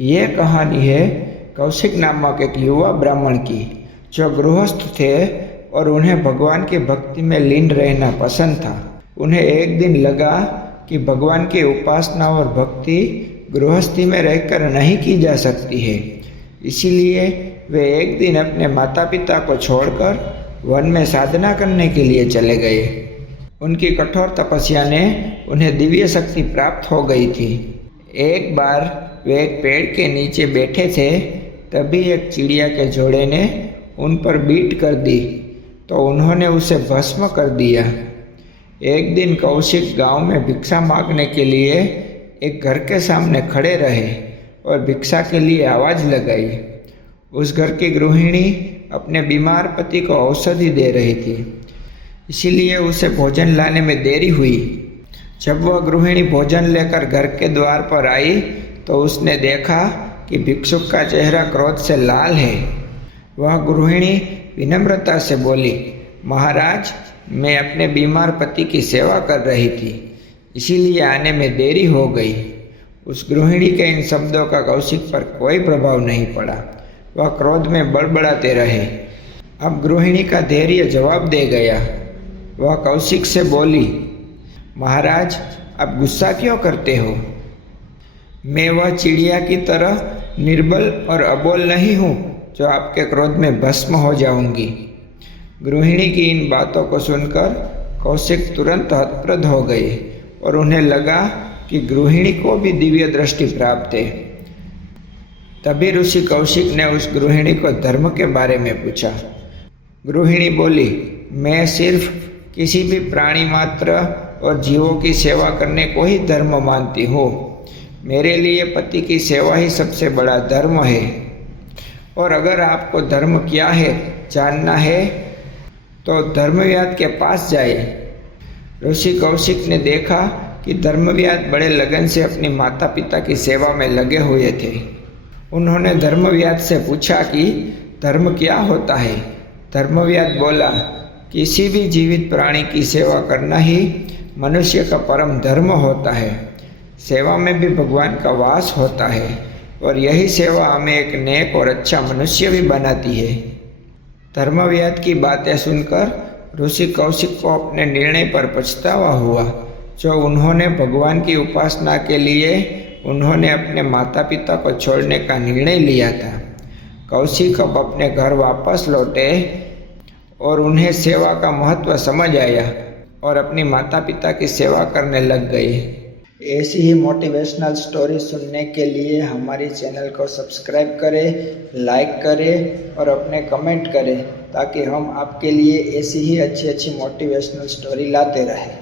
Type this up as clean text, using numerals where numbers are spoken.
ये कहानी है कौशिक नामक एक युवा ब्राह्मण की, जो गृहस्थ थे और उन्हें भगवान की भक्ति में लीन रहना पसंद था। उन्हें एक दिन लगा कि भगवान की उपासना और भक्ति गृहस्थी में रहकर नहीं की जा सकती है। इसीलिए वे एक दिन अपने माता पिता को छोड़कर वन में साधना करने के लिए चले गए। उनकी कठोर तपस्या ने उन्हें दिव्य शक्ति प्राप्त हो गई थी। एक बार वे एक पेड़ के नीचे बैठे थे, तभी एक चिड़िया के जोड़े ने उन पर बीट कर दी तो उन्होंने उसे भस्म कर दिया। एक दिन कौशिक गांव में भिक्षा मांगने के लिए एक घर के सामने खड़े रहे और भिक्षा के लिए आवाज़ लगाई। उस घर की गृहिणी अपने बीमार पति को औषधि दे रही थी, इसीलिए उसे भोजन लाने में देरी हुई। जब वह गृहिणी भोजन लेकर घर के द्वार पर आई तो उसने देखा कि भिक्षुक का चेहरा क्रोध से लाल है। वह गृहिणी विनम्रता से बोली, महाराज, मैं अपने बीमार पति की सेवा कर रही थी, इसीलिए आने में देरी हो गई। उस गृहिणी के इन शब्दों का कौशिक पर कोई प्रभाव नहीं पड़ा। वह क्रोध में बड़बड़ाते रहे। अब गृहिणी का धैर्य जवाब दे गया। वह कौशिक से बोली, महाराज, आप गुस्सा क्यों करते हो? मैं वह चिड़िया की तरह निर्बल और अबोल नहीं हूँ जो आपके क्रोध में भस्म हो जाऊंगी। गृहिणी की इन बातों को सुनकर कौशिक तुरंत हतप्रभ हो गए और उन्हें लगा कि गृहिणी को भी दिव्य दृष्टि प्राप्त है। तभी ऋषि कौशिक ने उस गृहिणी को धर्म के बारे में पूछा। गृहिणी बोली, मैं सिर्फ किसी भी प्राणी मात्र और जीवों की सेवा करने को ही धर्म मानती हूँ। मेरे लिए पति की सेवा ही सबसे बड़ा धर्म है। और अगर आपको धर्म क्या है जानना है तो धर्मव्याध के पास जाए। ऋषि कौशिक ने देखा कि धर्मव्याध बड़े लगन से अपनी माता पिता की सेवा में लगे हुए थे। उन्होंने धर्मव्याध से पूछा कि धर्म क्या होता है। धर्मव्याध बोला, किसी भी जीवित प्राणी की सेवा करना ही मनुष्य का परम धर्म होता है। सेवा में भी भगवान का वास होता है और यही सेवा हमें एक नेक और अच्छा मनुष्य भी बनाती है। धर्मव्याध की बातें सुनकर ऋषि कौशिक को अपने निर्णय पर पछतावा हुआ, जो उन्होंने भगवान की उपासना के लिए उन्होंने अपने माता पिता को छोड़ने का निर्णय लिया था। कौशिक अब अपने घर वापस लौटे और उन्हें सेवा का महत्व समझ आया और अपनी माता पिता की सेवा करने लग गए। ऐसी ही मोटिवेशनल स्टोरी सुनने के लिए हमारी चैनल को सब्सक्राइब करें, लाइक करें और अपने कमेंट करें, ताकि हम आपके लिए ऐसी ही अच्छी मोटिवेशनल स्टोरी लाते रहें।